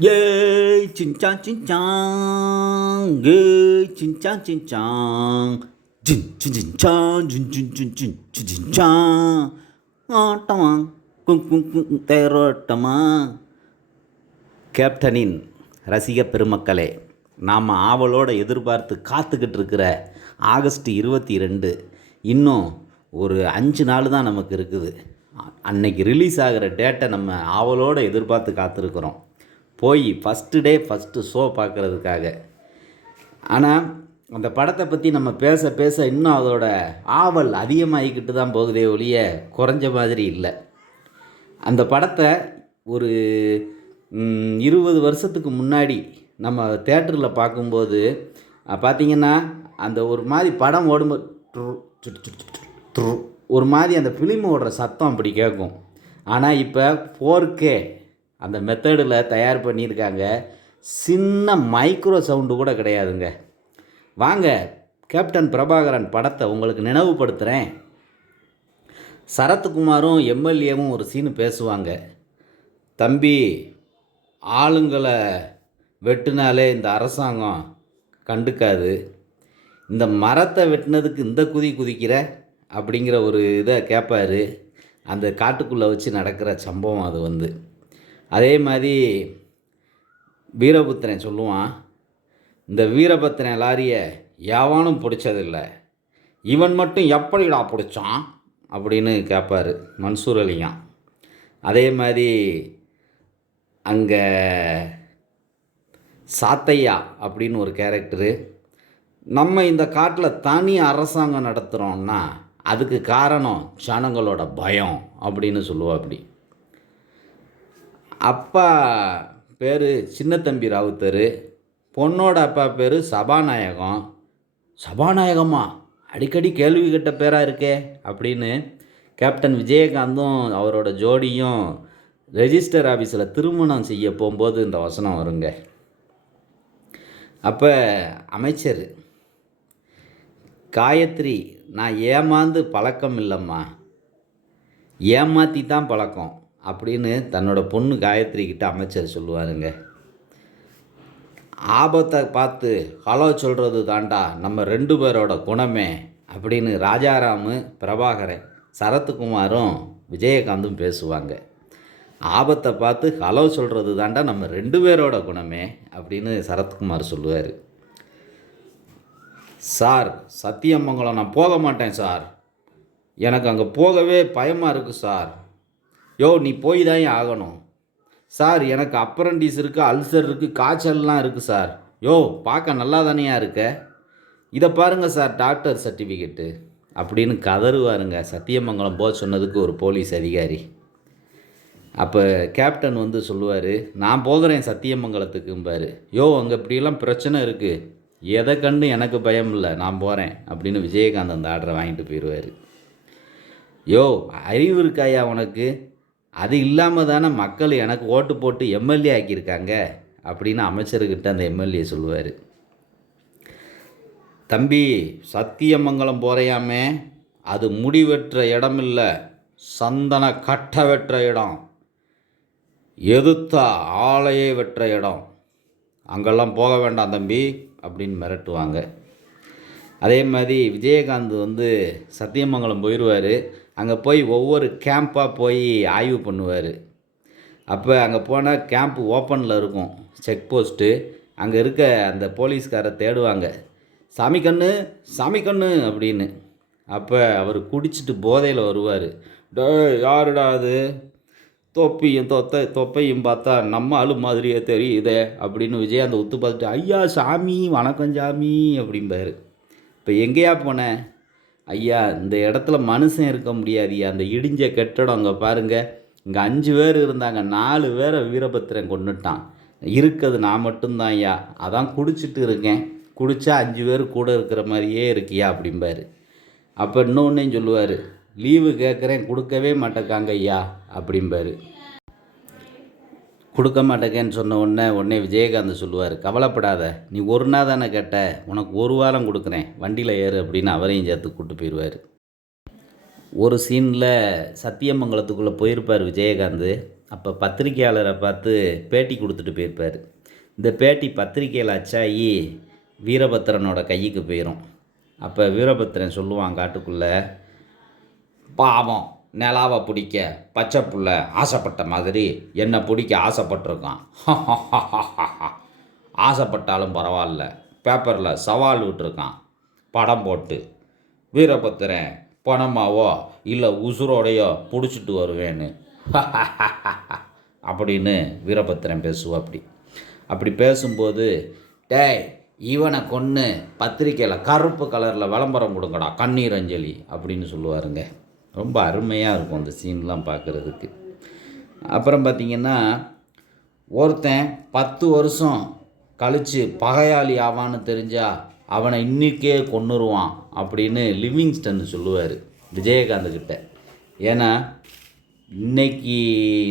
Yay, cincang cincang, yay, cincang cincang, jin jin cincang, jin jin jin jin jin cincang, ஆட்டமா கும் கும் கும் தேரோட்டமா. கேப்டனின் ரசிக பெருமக்களே, நாம் ஆவலோடு எதிர்பார்த்து காத்துக்கிட்டு இருக்கிற ஆகஸ்ட் 22 இன்னும் ஒரு 5 நாள் தான் நமக்கு இருக்குது. அன்னைக்கு ரிலீஸ் ஆகிற டேட்டை நம்ம ஆவலோடு எதிர்பார்த்து காத்திருக்கிறோம், போய் ஃபஸ்ட்டு டே ஃபஸ்ட்டு ஷோ பார்க்குறதுக்காக. ஆனால் அந்த படத்தை பற்றி நம்ம பேச பேச இன்னும் அதோட ஆவல் அதிகமாகிக்கிட்டு தான் போகுதே ஒழிய குறைஞ்ச மாதிரி இல்லை. அந்த படத்தை ஒரு 20 வருஷத்துக்கு முன்னாடி நம்ம தேட்டரில் பார்க்கும்போது பார்த்திங்கன்னா அந்த ஒரு மாதிரி படம் ஓடும்போது ஒரு மாதிரி அந்த ஃபிலிம் ஓடுற சத்தம் அப்படி கேட்கும். ஆனால் இப்போ 4K அந்த மெத்தடில் தயார் பண்ணியிருக்காங்க. சின்ன மைக்ரோ சவுண்டு கூட கிடையாதுங்க. வாங்க கேப்டன் பிரபாகரன் படத்தை உங்களுக்கு நினைவுபடுத்துகிறேன். சரத்குமாரும் எம்எல்ஏவும் ஒரு சீனு பேசுவாங்க. தம்பி, ஆளுங்களை வெட்டினாலே இந்த அரசாங்கம் கண்டுக்காது, இந்த மரத்தை வெட்டினதுக்கு இந்த குதிக்கிற அப்படிங்கிற ஒரு இதை கேட்பார். அந்த காட்டுக்குள்ளே வச்சு நடக்கிற சம்பவம் அது. அதே மாதிரி வீரபுத்திரன் சொல்லுவான், இந்த வீரபத்திரன் லாரியை எவனும் பிடிச்சதில்லை, இவன் மட்டும் எப்படிடா பிடிச்சான் அப்படின்னு கேட்பார் மன்சூர் அலியான். அதே மாதிரி அங்கே சாத்தையா அப்படின்னு ஒரு கேரக்டரு, நம்ம இந்த காட்டில் தனி அரசாங்கம் நடத்துகிறோன்னா அதுக்கு காரணம் ஜனங்களோட பயம் அப்படின்னு சொல்லுவாப்படி. அப்பா பேர் சின்னத்தம்பி ராவுத்தர், பொண்ணோட அப்பா பேர் சபாநாயகம். சபாநாயகமா, அடிக்கடி கேள்வி கேட்ட பேராக இருக்கே அப்படின்னு கேப்டன் விஜயகாந்தும் அவரோட ஜோடியும் ரெஜிஸ்டர் ஆஃபீஸில் திருமணம் செய்ய போகும்போது இந்த வசனம் வருங்க. அப்போ அமைச்சர், காயத்ரி, நான் ஏமாந்து பழக்கம் இல்லைம்மா, ஏமாற்றி தான் பழக்கம் அப்படின்னு தன்னோட பொண்ணு காயத்ரி கிட்ட அமைச்சர் சொல்லுவாருங்க. ஆபத்தை பார்த்து ஹலோ சொல்கிறது தாண்டா நம்ம 2 பேரோட குணமே அப்படின்னு ராஜாராமு, பிரபாகரன், சரத்குமாரும் விஜயகாந்தும் பேசுவாங்க. ஆபத்தை பார்த்து ஹலோ சொல்கிறது தாண்டா நம்ம 2 பேரோட குணமே அப்படின்னு சரத்குமார் சொல்லுவார். சார், சத்தியமங்கலம் நான் போக மாட்டேன் சார், எனக்கு அங்கே போகவே பயமாக இருக்குது சார். யோ, நீ போய் தான் ஆகணும் சார், எனக்கு அப்ரண்டிஸ் இருக்குது, அல்சர் இருக்குது, காய்ச்சல்லாம் இருக்குது சார். யோ, பார்க்க நல்லா தானேயா இருக்க, இதை பாருங்கள் சார் டாக்டர் சர்டிஃபிகேட்டு அப்படின்னு கதறுவாருங்க சத்தியமங்கலம் போக சொன்னதுக்கு ஒரு போலீஸ் அதிகாரி. அப்போ கேப்டன் சொல்லுவார், நான் போகிறேன் சத்தியமங்கலத்துக்கும்பார். யோ, அங்கே இப்படியெல்லாம் பிரச்சனை இருக்குது, எதை கண்டு எனக்கு பயம் இல்லை, நான் போகிறேன் அப்படின்னு விஜயகாந்த் அந்த ஆர்டரை வாங்கிட்டு போயிடுவார். யோ, அறிவு இருக்காயா உனக்கு, அது இல்லாமல் தானே மக்கள் எனக்கு ஓட்டு போட்டு எம்எல்ஏ ஆக்கியிருக்காங்க அப்படின்னு அமைச்சர்கிட்ட அந்த எம்எல்ஏ சொல்லுவார். தம்பி, சத்தியமங்கலம் போகிறையாமே, அது முடிவெற்ற இடம் இல்லை, சந்தன கட்ட வெற்ற இடம், எதுத்தா ஆலையே வெற்ற இடம், அங்கெல்லாம் போக வேண்டாம் தம்பி அப்படின்னு மிரட்டுவாங்க. அதே மாதிரி விஜயகாந்த் சத்தியமங்கலம் போயிடுவார். அங்கே போய் ஒவ்வொரு கேம்ப்பாக போய் ஆய்வு பண்ணுவார். அப்போ அங்கே போனால் கேம்ப்பு ஓப்பனில் இருக்கும், செக் போஸ்ட்டு. அங்கே இருக்க அந்த போலீஸ்காரை தேடுவாங்க, சாமி கண்ணு அப்படின்னு. அப்போ அவர் குடிச்சிட்டு போதையில் வருவார். டே, யாருடா அது, தொப்பையும் பார்த்தா நம்ம ஆளு மாதிரியே தெரியுதே அப்படின்னு விஜயகாந்த் ஒத்து பார்த்துட்டு, ஐயா சாமி வணக்கம் சாமி அப்படிம்பார். இப்போ எங்கேயா போனேன்? ஐயா, இந்த இடத்துல மனுஷன் இருக்க முடியாதுயா, அந்த இடிஞ்ச கெட்டடம் அங்கே பாருங்கள், இங்கே 5 பேர் இருந்தாங்க, 4 பேரை வீரபத்திரன் கொண்டுட்டான், இருக்கிறது நான் மட்டும்தான் ஐயா, அதான் குடிச்சிட்டு இருக்கேன், குடித்தா 5 பேர் கூட இருக்கிற மாதிரியே இருக்கியா அப்படிம்பார். அப்போ இன்னொன்றையும் சொல்லுவார், லீவு கேட்குறேன் கொடுக்கவே மாட்டேக்காங்க ஐயா அப்படிம்பார். கொடுக்க மாட்டேங்கன்னு சொன்ன உடனே விஜயகாந்த் சொல்லுவார், கவலைப்படாத, நீ ஒரு நாள் தானே கேட்ட, உனக்கு 1 வாரம் கொடுக்குறேன், வண்டியில் ஏறு அப்படின்னு அவரையும் சேர்த்து கூப்பிட்டு போயிடுவார். ஒரு சீனில் சத்தியமங்கலத்துக்குள்ளே போயிருப்பார் விஜயகாந்த். அப்போ பத்திரிக்கையாளரை பார்த்து பேட்டி கொடுத்துட்டு போயிருப்பார். இந்த பேட்டி பத்திரிக்கையில் அச்சாகி வீரபத்திரனோட கைக்கு போயிடும். அப்போ வீரபத்திரன் சொல்லுவான் காட்டுக்குள்ளே, பாவம் நிலாவை பிடிக்க பச்சை புள்ள ஆசைப்பட்ட மாதிரி என்னை பிடிக்க ஆசைப்பட்டிருக்கான். ஆசைப்பட்டாலும் பரவாயில்ல, பேப்பரில் சவால் விட்டுருக்கான் படம் போட்டு. வீரபத்திரன் பணமாவோ இல்லை உசுரோடையோ பிடிச்சிட்டு வருவேன்னு அப்படின்னு வீரபத்திரன் அப்படி பேசும்போது, டேய் இவனை கொன்று பத்திரிக்கையில் கருப்பு கலரில் விளம்பரம் கொடுங்கடா கண்ணீர் அஞ்சலி அப்படின்னு சொல்லுவாருங்க. ரொம்ப அருமையாக இருக்கும் அந்த சீன்லாம் பார்க்குறதுக்கு. அப்புறம் பார்த்திங்கன்னா, ஒருத்தன் 10 வருஷம் கழித்து பகையாளி ஆவான்னு தெரிஞ்சால் அவனை இன்றைக்கே கொன்னுருவான் அப்படின்னு லிவிங்ஸ்டன் சொல்லுவார் விஜயகாந்த்கிட்ட. ஏன்னா இன்னைக்கு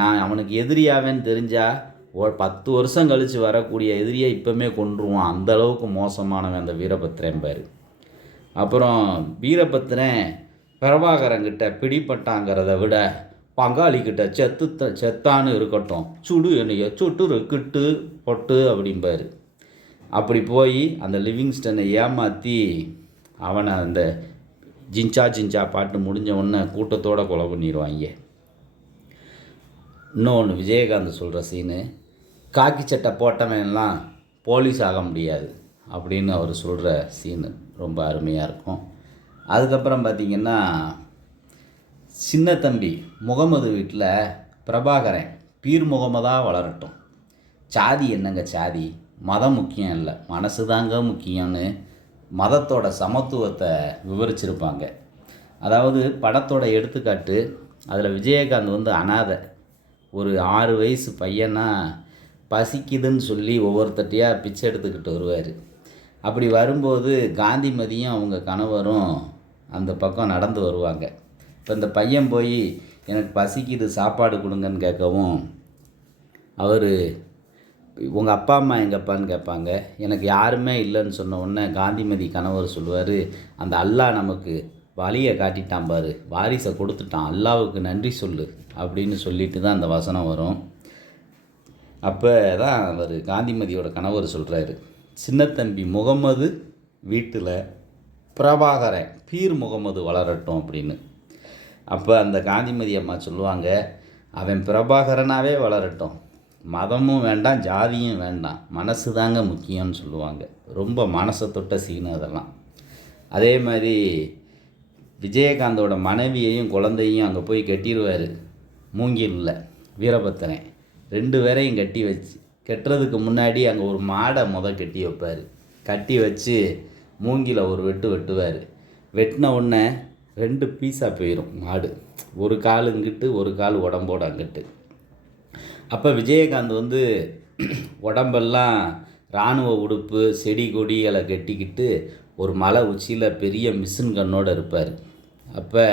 நான் அவனுக்கு எதிரியாவேன்னு தெரிஞ்சால் 10 வருஷம் கழித்து வரக்கூடிய எதிரியை இப்போமே கொன்றுவான், அந்தளவுக்கு மோசமானவன் அந்த வீரபத்திரன் பாரு. அப்புறம் வீரபத்திரன் பிரபாகரங்கிட்ட பிடிப்பட்டாங்கிறத விட பங்காளிக்கிட்ட செத்தான்னு இருக்கட்டும், சுடு என்னைய சுட்டு கிட்டு பொட்டு அப்படிம்பார். அப்படி போய் அந்த லிவிங்ஸ்டனை ஏமாற்றி அவனை அந்த ஜிஞ்சா பாட்டு முடிஞ்ச உடனே கூட்டத்தோடு கொலை பண்ணிடுவாங்க. இன்னொன்று விஜயகாந்த் சொல்கிற சீனு, காக்கி சட்டை போட்டவன்லாம் போலீஸ் ஆக முடியாது அப்படின்னு அவர் சொல்கிற சீனு ரொம்ப அருமையாக இருக்கும். அதுக்கப்புறம் பார்த்திங்கன்னா, சின்ன தம்பி முகமது வீட்டில் பிரபாகரன் பீர் முகமதாக வளரட்டும், சாதி என்னங்க சாதி, மதம் முக்கியம் இல்லை மனசு தாங்க முக்கியம்னு மதத்தோட சமத்துவத்தை விவரிச்சிருப்பாங்க. அதாவது படத்தோட எடுத்துக்காட்டு, அதில் விஜயகாந்த் அனாதை, ஒரு 6 வயசு பையனா பசிக்குதுன்னு சொல்லி ஒவ்வொருத்தட்டையாக பிச்சை எடுத்துக்கிட்டு வருவார். அப்படி வரும்போது காந்திமதியும் அவங்க கணவரும் அந்த பக்கம் நடந்து வருவாங்க. இப்போ இந்த பையன் போய் எனக்கு பசிக்குது சாப்பாடு கொடுங்கன்னு கேட்கவும், அவர் உங்கள் அப்பா அம்மா எங்கப்பான்னு கேட்பாங்க. எனக்கு யாருமே இல்லைன்னு சொன்ன உடனே காந்திமதி கணவர் சொல்லுவார், அந்த அல்லாஹ் நமக்கு வழியை காட்டிட்டான் பாரு, வாரிசை கொடுத்துட்டான், அல்லாவுக்கு நன்றி சொல்லு அப்படின்னு சொல்லிட்டு தான் அந்த வசனம் வரும். அப்போ தான் அவர் காந்திமதியோட கணவர் சொல்கிறாரு, சின்னத்தம்பி முகமது வீட்டில் பிரபாகரன் பீர் முகமது வளரட்டும் அப்படின்னு. அப்போ அந்த காந்திமதி அம்மா சொல்லுவாங்க, அவன் பிரபாகரனாகவே வளரட்டும், மதமும் வேண்டாம் ஜாதியும் வேண்டாம், மனசு தாங்க முக்கியம்னு சொல்லுவாங்க. ரொம்ப மனசை தொட்ட சீனு அதெல்லாம். அதே மாதிரி விஜயகாந்தோட மனைவியையும் குழந்தையும் அங்கே போய் கட்டிடுவார் மூங்கிலில் வீரபத்திரன். 2 பேரையும் கட்டுறதுக்கு முன்னாடி அங்கே ஒரு மாடை கட்டி வைப்பார். கட்டி வச்சு மூங்கில ஒரு வெட்டுவார். வெட்டின உடனே 2 பீஸாக போயிடும் மாடு, ஒரு கால் இங்கிட்டு ஒரு கால் உடம்போடு அங்கிட்டு. அப்போ விஜயகாந்த் உடம்பெல்லாம் இராணுவ உடுப்பு செடி கொடிகளை கட்டிக்கிட்டு ஒரு மலை உச்சியில் பெரிய மிஷின் கன்னோடு இருப்பார். அப்போ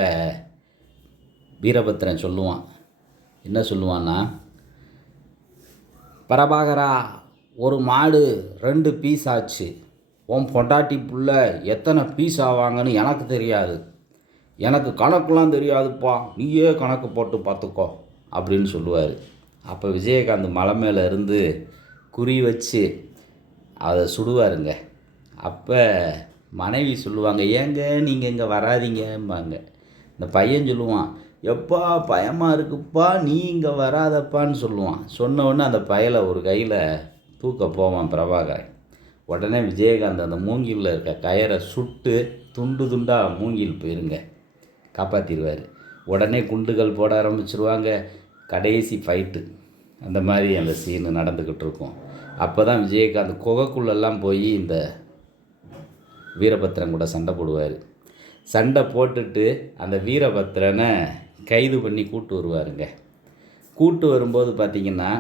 வீரபத்திரன் சொல்லுவான், என்ன சொல்லுவான்னா, பிரபாகரா ஒரு மாடு 2 பீஸ் ஆச்சு, உன் பொண்டாட்டி புள்ள எத்தனை பீஸ் ஆவாங்கன்னு எனக்கு தெரியாது, எனக்கு கணக்குலாம் தெரியாதுப்பா, நீயே கணக்கு போட்டு பார்த்துக்கோ அப்படின்னு சொல்லுவார். அப்போ விஜயகாந்த் மலை மேலே இருந்து குறி வச்சு அதை சுடுவாருங்க. அப்போ மனைவி சொல்லுவாங்க, ஏங்க நீங்கள் இங்கே வராதிங்கம்பாங்க. இந்த பையன் சொல்லுவான், எப்பா பயமாக இருக்குப்பா நீ இங்கே வராதப்பான்னு சொல்லுவான். சொன்ன உடனே அந்த பயலை ஒரு கையில் தூக்க போவான் பிரபாகரன். உடனே விஜயகாந்த் அந்த மூங்கிலில் இருக்க கயரை சுட்டு துண்டு துண்டாக மூங்கில் போயிருங்க காப்பாற்றிடுவார். உடனே குண்டுகள் போட ஆரம்பிச்சிருவாங்க. கடைசி ஃபைட்டு அந்த மாதிரி அந்த சீனு நடந்துக்கிட்டு இருக்கும். அப்போ தான் விஜயகாந்த் குகைக்குள்ளெல்லாம் போய் இந்த வீரபத்திரன் கூட சண்டை போடுவார். சண்டை போட்டுட்டு அந்த வீரபத்திரனை கைது பண்ணி கூட்டு வருவாருங்க. கூட்டு வரும்போது பார்த்திங்கன்னா,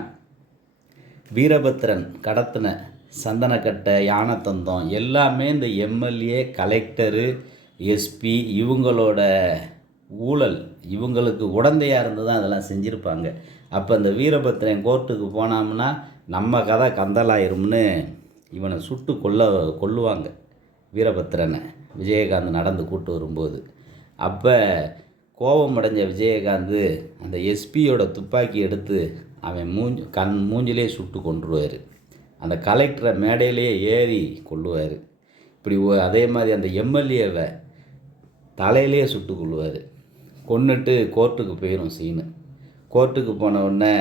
வீரபத்திரன் கடத்தின சந்தனக்கட்டை யானைத்தந்தம் எல்லாமே இந்த எம்எல்ஏ கலெக்டரு எஸ்பி இவங்களோட ஊழல், இவங்களுக்கு உடந்தையாக இருந்து தான் அதெல்லாம் செஞ்சுருப்பாங்க. அப்போ இந்த வீரபத்திரன் கோர்ட்டுக்கு போனோம்னா நம்ம கதை கந்தலாயிரும்னு இவனை சுட்டு கொல்லுவாங்க வீரபத்திரனை விஜயகாந்த் நடந்து கூட்டு வரும்போது. அப்போ கோபம் அடைஞ்ச விஜயகாந்த் அந்த எஸ்பியோட துப்பாக்கி எடுத்து அவன் மூஞ்சிலே சுட்டு கொன்றுவார். அந்த கலெக்டரை மேடையிலே ஏறி கொல்லுவார். இப்படி அதே மாதிரி அந்த எம்எல்ஏவை தலையிலே சுட்டு கொள்ளுவார். கொன்னுட்டு கோர்ட்டுக்கு போயிடும் சீனு. கோர்ட்டுக்கு போன உடனே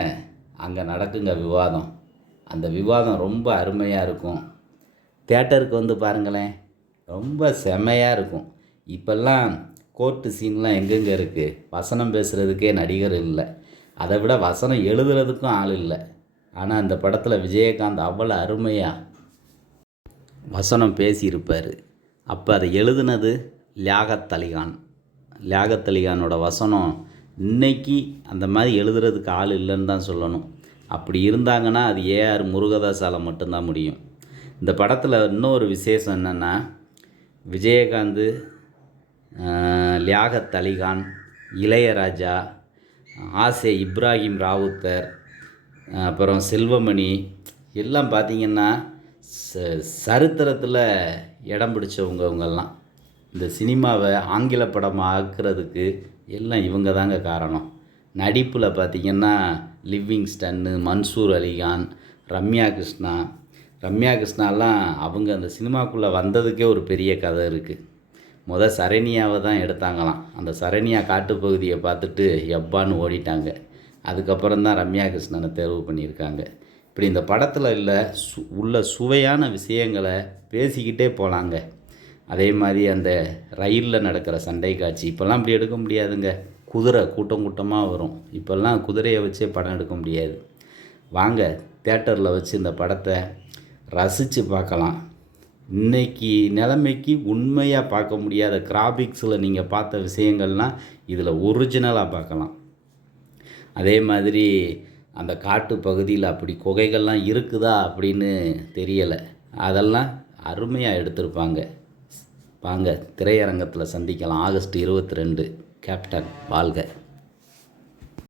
அங்கே நடக்குங்க விவாதம். அந்த விவாதம் ரொம்ப அருமையாக இருக்கும். தேட்டருக்கு வந்து பாருங்களேன், ரொம்ப செமையாக இருக்கும். இப்போல்லாம் கோர்ட்டு சீன்லாம் எங்கெங்கே இருக்குது? வசனம் பேசுகிறதுக்கே நடிகர் இல்லை, அதை விட வசனம் எழுதுறதுக்கும் ஆள் இல்லை. ஆனால் அந்த படத்தில் விஜயகாந்த் அவ்வளோ அருமையாக வசனம் பேசியிருப்பார். அப்போ அதை எழுதுனது லியாகத் அலிகான். லியாகத் அலிகானோட வசனம் இன்னைக்கு அந்த மாதிரி எழுதுறதுக்கு ஆள் இல்லைன்னு தான் சொல்லணும். அப்படி இருந்தாங்கன்னா அது ஏஆர் முருகதாஸால் மட்டும்தான் முடியும். இந்த படத்தில் இன்னொரு விசேஷம் என்னென்னா, விஜயகாந்த், லியாகத் அலிகான், இளையராஜா, ஆசே இப்ராஹிம் ராவுத்தர், அப்புறம் செல்வமணி எல்லாம் பார்த்திங்கன்னா சரித்திரத்தில் இடம் பிடிச்சவங்க. இவங்கெல்லாம் இந்த சினிமாவை ஆங்கில படமாக ஆக்குறதுக்கு எல்லாம் இவங்க தாங்க காரணம். நடிப்பில் பார்த்திங்கன்னா லிவிங்ஸ்டன்னு, மன்சூர் அலிகான், ரம்யா கிருஷ்ணாலாம் அவங்க அந்த சினிமாக்குள்ளே வந்ததுக்கே ஒரு பெரிய கதை இருக்குது. சரண்யாவை தான் எடுத்தாங்களாம். அந்த சரண்யா காட்டுப்பகுதியை பார்த்துட்டு எப்பான்னு ஓடிட்டாங்க. அதுக்கப்புறம் தான் ரம்யா கிருஷ்ணனை தேர்வு பண்ணியிருக்காங்க. இப்படி இந்த படத்தில் உள்ள சுவையான விஷயங்களை பேசிக்கிட்டே போகலாங்க. அதே மாதிரி அந்த ரயிலில் நடக்கிற சண்டை காட்சி இப்போல்லாம் அப்படி எடுக்க முடியாதுங்க. குதிரை கூட்டமாக வரும். இப்போல்லாம் குதிரையை வச்சே படம் எடுக்க முடியாது. வாங்க தேட்டரில் வச்சு இந்த படத்தை ரசித்து பார்க்கலாம். இன்றைக்கி நிலைமைக்கு உண்மையாக பார்க்க முடியாத கிராபிக்ஸில் நீங்கள் பார்த்த விஷயங்கள்லாம் இதில் ஒரிஜினலாக பார்க்கலாம். அதே மாதிரி அந்த காட்டு பகுதியில் அப்படி குகைகள்லாம் இருக்குதா அப்படின்னு தெரியலை. அதெல்லாம் அருமையாக எடுத்திருப்பாங்க. வாங்க திரையரங்கத்தில் சந்திக்கலாம். ஆகஸ்ட் 22. கேப்டன் வாழ்க.